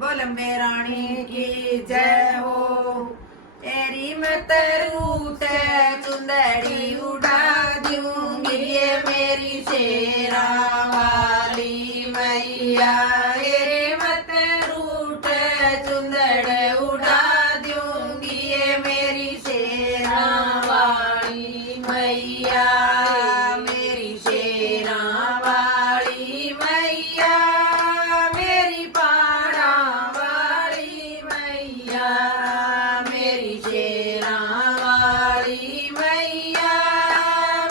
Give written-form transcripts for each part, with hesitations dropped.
बोल अम्बे रानी की जय हो। तेरी मत रूट चुंदड़ी उड़ा दूंगी ये मेरी शेरा वाली मैया। तेरे मत रूट चुंदड़ उड़ा दूंगी ये मेरी शेरा वाली मैया। मेरी शेरा वाली मैया, मेरी पाड़ा वाली मैया, मेरी शेरा वाली मैया,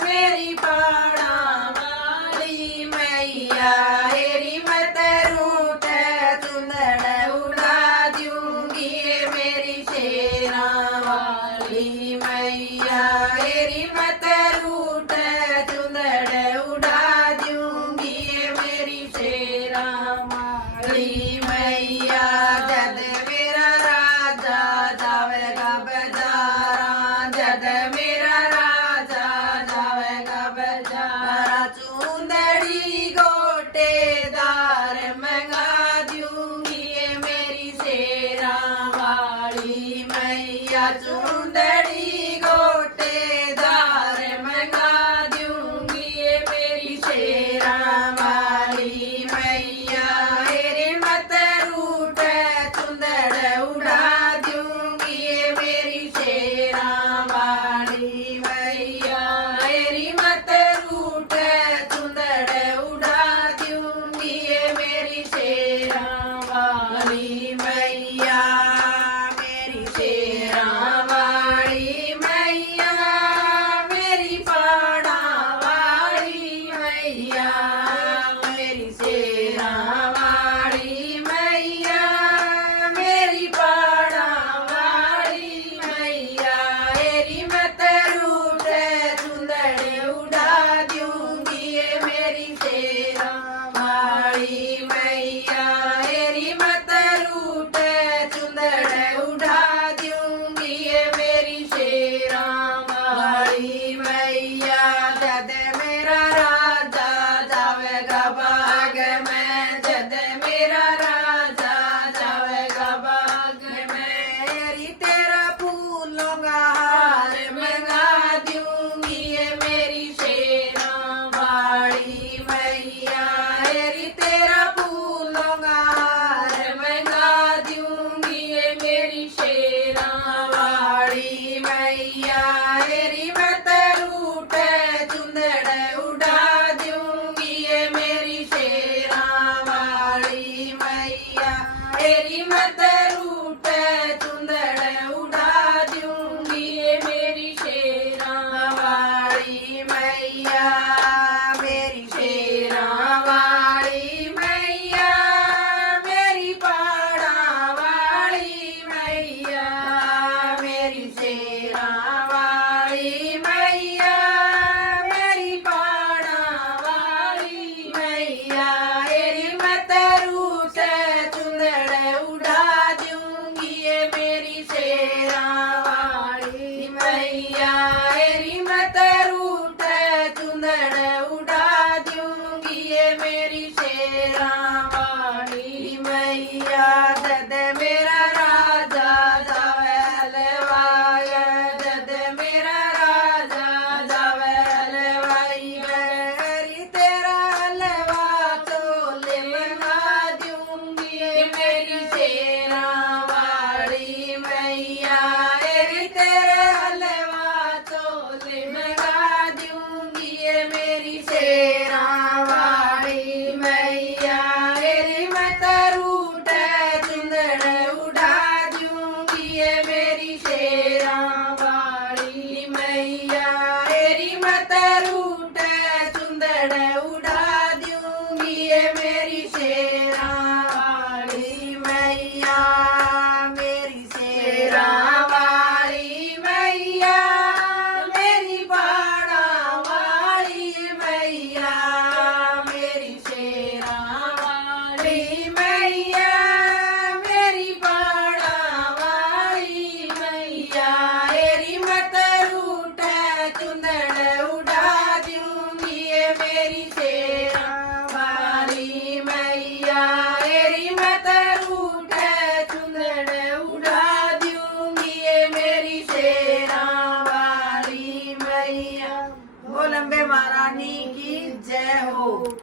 मेरी पाड़ा वाली मैया। तेरी मत रूट चुंदड़ उड़ा दूंगी ये मेरी शेरा वाली मैया। तेरी मत रूट चुंदड़ उड़ा दूंगी ये मेरी शेरा वाली मैया। जद मेरा राजा जावेगा बजारा, जद मेरा राजा जावेगा बजारा, चुंदड़ी गोटेदार मंगा दूंगी ये मेरी शेरा वाली मैया। चुंदड़ी गोटेदार मंगा दूंगी ये मेरी शेरा वाली मैया। तेरे मत रूट चुंदड़ उड़ा दूंगी ये मेरी शेरा वाली मैया। तेरी मत रूट चुंदड़ उड़ा दूंगी ये मेरी शेरा वाली मैया। मेरी शेरा वाली मैया, मेरी पाड़ा वाली मैया, मेरी शेरा वाली मैया, मेरी पाड़ा वाली मैया। तेरी मत रूट चुंदड़ उड़ा दूंगी ये मेरी शेरा वाली मैया। तेरी मत रूट चुंदड़ उड़ा दूंगी ये मेरी शेरा वाली मैया। जद मेरा राजा जावेगा बाग में, जद मेरा राजा जावेगा बाग में, तेरी तेरा फूलों का हार मंगा दूंगी ये मेरी शेरा वाली मैया। तेरी तेरा फूलों का हार मंगा दूंगी ये मेरी शेरा वाली मैया। तेरी मत रूट चुंदड़ उड़ा दूंगी ये मेरी शेरा वाली मैया। तेरी मत रूट चुंदड़ उड़ा दूंगी ये मेरी शेरा वाली मैया। मेरी शेरा वाली मैया, मेरी पाड़ा वाली मैया, मेरी शेरा वाली मैया, मेरी पाड़ा वाली मैया। तेरी मत रूट चुंदड़ उड़ा दूंगी ये मेरी शेरा वाली मैया। तेरी मत रूट चुंदड़ उड़ा दूंगी ये मेरी शेरा वाली मैया। जद मेरा राजा जावे हलवाई, जद मेरा राजा जावे हलवाई, मेरी तेरा हलवा चोले मंगा दूंगी ये मेरी शेरा वाली मैया। तेरी तेरे हलवा चोले मंगा दूंगी ये मेरी शेरा वाली मैया। तेरी मत रूट चुंदड़ उड़ा दूंगी ये मेरी शेरा वाली मैया। तेरी मत रूट चुंदड़ उड़ा दूंगी ये मेरी शेरा वाली मैया। बोल अम्बे महारानी की जय हो।